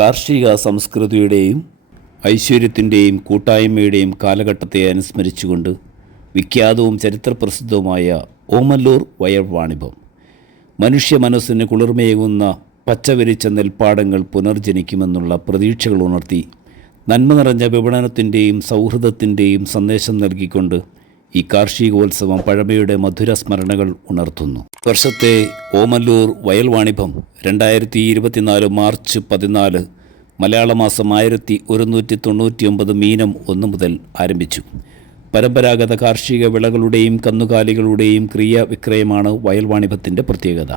കാർഷിക സംസ്കൃതിയുടെയും ഐശ്വര്യത്തിന്റെയും കൂട്ടായ്മയുടെയും കാലഘട്ടത്തെ അനുസ്മരിച്ചുകൊണ്ട് വിഖ്യാതവും ചരിത്രപ്രസിദ്ധവുമായ ഓമല്ലൂർ വയർ വാണിഭം മനുഷ്യ മനസ്സിന് കുളിർമയേകുന്ന പച്ചവിരിച്ച നെൽപ്പാടങ്ങൾ പുനർജനിക്കുമെന്നുള്ള പ്രതീക്ഷകൾ ഉണർത്തി നന്മ നിറഞ്ഞ വിപണനത്തിന്റെയും സൗഹൃദത്തിന്റെയും സന്ദേശം നൽകിക്കൊണ്ട് ഈ കാർഷികോത്സവം പഴമയുടെ മധുര സ്മരണകൾ ഉണർത്തുന്നു. വർഷത്തെ ഓമല്ലൂർ വയൽ വാണിഭം രണ്ടായിരത്തി ഇരുപത്തിനാല് മാർച്ച് പതിനാല് മലയാള മാസം ആയിരത്തി ഒരുന്നൂറ്റി തൊണ്ണൂറ്റി ഒമ്പത് മീനം ഒന്ന് മുതൽ ആരംഭിച്ചു. പരമ്പരാഗത കാർഷിക വിളകളുടെയും കന്നുകാലികളുടെയും ക്രിയാവിക്രയമാണ് വയൽ വാണിഭത്തിന്റെ പ്രത്യേകത.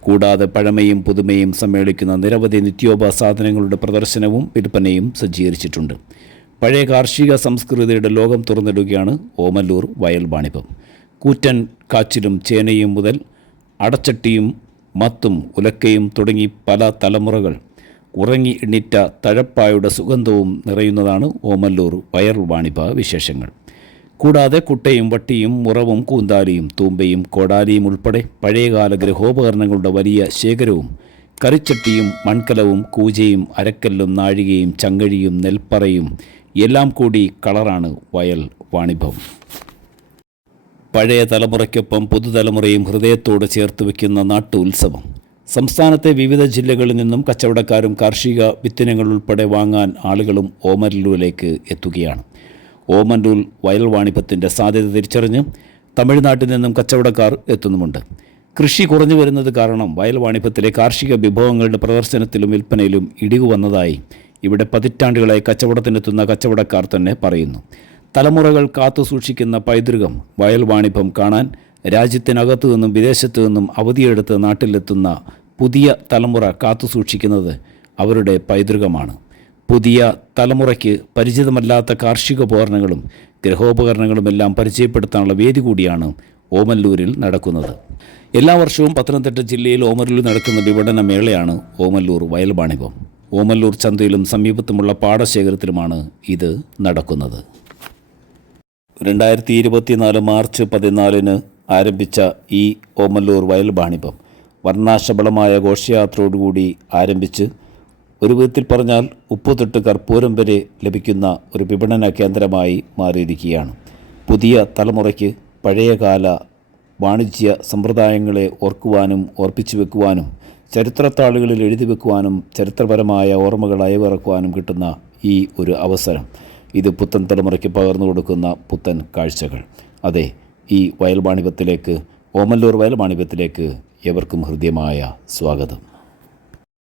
കൂടാതെ പഴമയും പുതുമയും സമ്മേളിക്കുന്ന നിരവധി നിത്യോപസാധനങ്ങളുടെ പ്രദർശനവും വിൽപ്പനയും സജ്ജീകരിച്ചിട്ടുണ്ട്. പഴയ കാർഷിക സംസ്കൃതിയുടെ ലോകം തുറന്നിടുകയാണ് ഓമല്ലൂർ വയൽ വാണിഭം കൂറ്റൻ കാച്ചിലും ചേനയും മുതൽ അടച്ചട്ടിയും മത്തും ഉലക്കയും തുടങ്ങി പല തലമുറകൾ ഉറങ്ങി എണ്ണിറ്റ തഴപ്പായുടെ സുഗന്ധവും നിറയുന്നതാണ് ഓമല്ലൂർ വയൽ വാണിഭ വിശേഷങ്ങൾ. കൂടാതെ കുട്ടയും വട്ടിയും മുറവും കൂന്താലിയും തൂമ്പയും കോടാലിയും ഉൾപ്പെടെ പഴയകാല ഗൃഹോപകരണങ്ങളുടെ വലിയ ശേഖരവും കറിച്ചട്ടിയും മൺകലവും കൂജയും അരക്കല്ലും നാഴികയും ചങ്ങഴിയും നെൽപ്പറയും എല്ലാം കൂടി കളറാണ് വയൽ വാണിഭം. പഴയ തലമുറയ്ക്കൊപ്പം പുതുതലമുറയും ഹൃദയത്തോട് ചേർത്ത് വയ്ക്കുന്ന നാട്ടു ഉത്സവം സംസ്ഥാനത്തെ വിവിധ ജില്ലകളിൽ നിന്നും കച്ചവടക്കാരും കാർഷിക വിത്തിനങ്ങൾ ഉൾപ്പെടെ വാങ്ങാൻ ആളുകളും ഓമല്ലൂരിലേക്ക് എത്തുകയാണ്. ഓമല്ലൂർ വയൽ വാണിഭത്തിന്റെ സാധ്യത തിരിച്ചറിഞ്ഞ് തമിഴ്നാട്ടിൽ നിന്നും കച്ചവടക്കാർ എത്തുന്നുമുണ്ട്. കൃഷി കുറഞ്ഞു വരുന്നത് കാരണം വയൽ വാണിഭത്തിലെ കാർഷിക വിഭവങ്ങളുടെ പ്രദർശനത്തിലും വിൽപ്പനയിലും ഇടിവ് വന്നതായി ഇവിടെ പതിറ്റാണ്ടുകളായി കച്ചവടത്തിനെത്തുന്ന കച്ചവടക്കാർ തന്നെ പറയുന്നു. തലമുറകൾ കാത്തു സൂക്ഷിക്കുന്ന പൈതൃകം വയൽ വാണിഭം കാണാൻ രാജ്യത്തിനകത്തു നിന്നും വിദേശത്തു നിന്നും അവധിയെടുത്ത് നാട്ടിലെത്തുന്ന പുതിയ തലമുറ കാത്തു സൂക്ഷിക്കുന്നത് അവരുടെ പൈതൃകമാണ്. പുതിയ തലമുറയ്ക്ക് പരിചിതമല്ലാത്ത കാർഷിക ഉപകരണങ്ങളും ഗൃഹോപകരണങ്ങളുമെല്ലാം പരിചയപ്പെടുത്താനുള്ള വേദി കൂടിയാണ് ഓമല്ലൂരിൽ നടക്കുന്നത്. എല്ലാ വർഷവും പത്തനംതിട്ട ജില്ലയിൽ ഓമല്ലൂരിൽ നടക്കുന്ന വിപണന മേളയാണ് ഓമല്ലൂർ വയൽ വാണിഭം. ഓമല്ലൂർ ചന്തയിലും സമീപത്തുമുള്ള പാടശേഖരത്തിലുമാണ് ഇത് നടക്കുന്നത്. രണ്ടായിരത്തി ഇരുപത്തിനാല് മാർച്ച് പതിനാലിന് ആരംഭിച്ച ഈ ഓമല്ലൂർ വയൽ വാണിഭം വർണാശബളമായ ഘോഷയാത്രയോടുകൂടി ആരംഭിച്ച് ഒരു വിധത്തിൽ പറഞ്ഞാൽ ഉപ്പ് തൊട്ട് കർപ്പൂരം വരെ ലഭിക്കുന്ന ഒരു വിപണന കേന്ദ്രമായി മാറിയിരിക്കുകയാണ്. പുതിയ തലമുറയ്ക്ക് പഴയകാല വാണിജ്യ സമ്പ്രദായങ്ങളെ ഓർക്കുവാനും ഓർപ്പിച്ചു വെക്കുവാനും ചരിത്രത്താളുകളിൽ എഴുതി വെക്കുവാനും ചരിത്രപരമായ ഓർമ്മകൾ അയവിറക്കുവാനും കിട്ടുന്ന ഈ ഒരു അവസരം. ഇത് പുത്തൻ തലമുറയ്ക്ക് പകർന്നു കൊടുക്കുന്ന പുത്തൻ കാഴ്ചകൾ. അതെ ഈ വയൽ വാണിഭത്തിലേക്ക് ഓമല്ലൂർ വയൽ വാണിഭത്തിലേക്ക് എവർക്കും ഹൃദ്യമായ സ്വാഗതം.